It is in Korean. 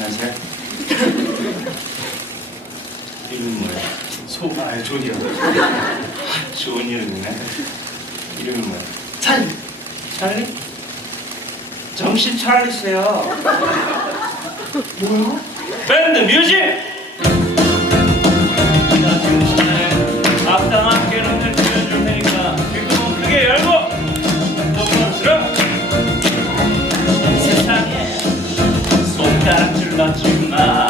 안녕하세요. 이름이 뭐예요? 소, 아, 존이요. 아, 좋은 이름이네. 이름이 뭐예요? 찰리. 찰리? 정신 차리세요. 뭐요? 밴드 뮤직! 줄 맞지만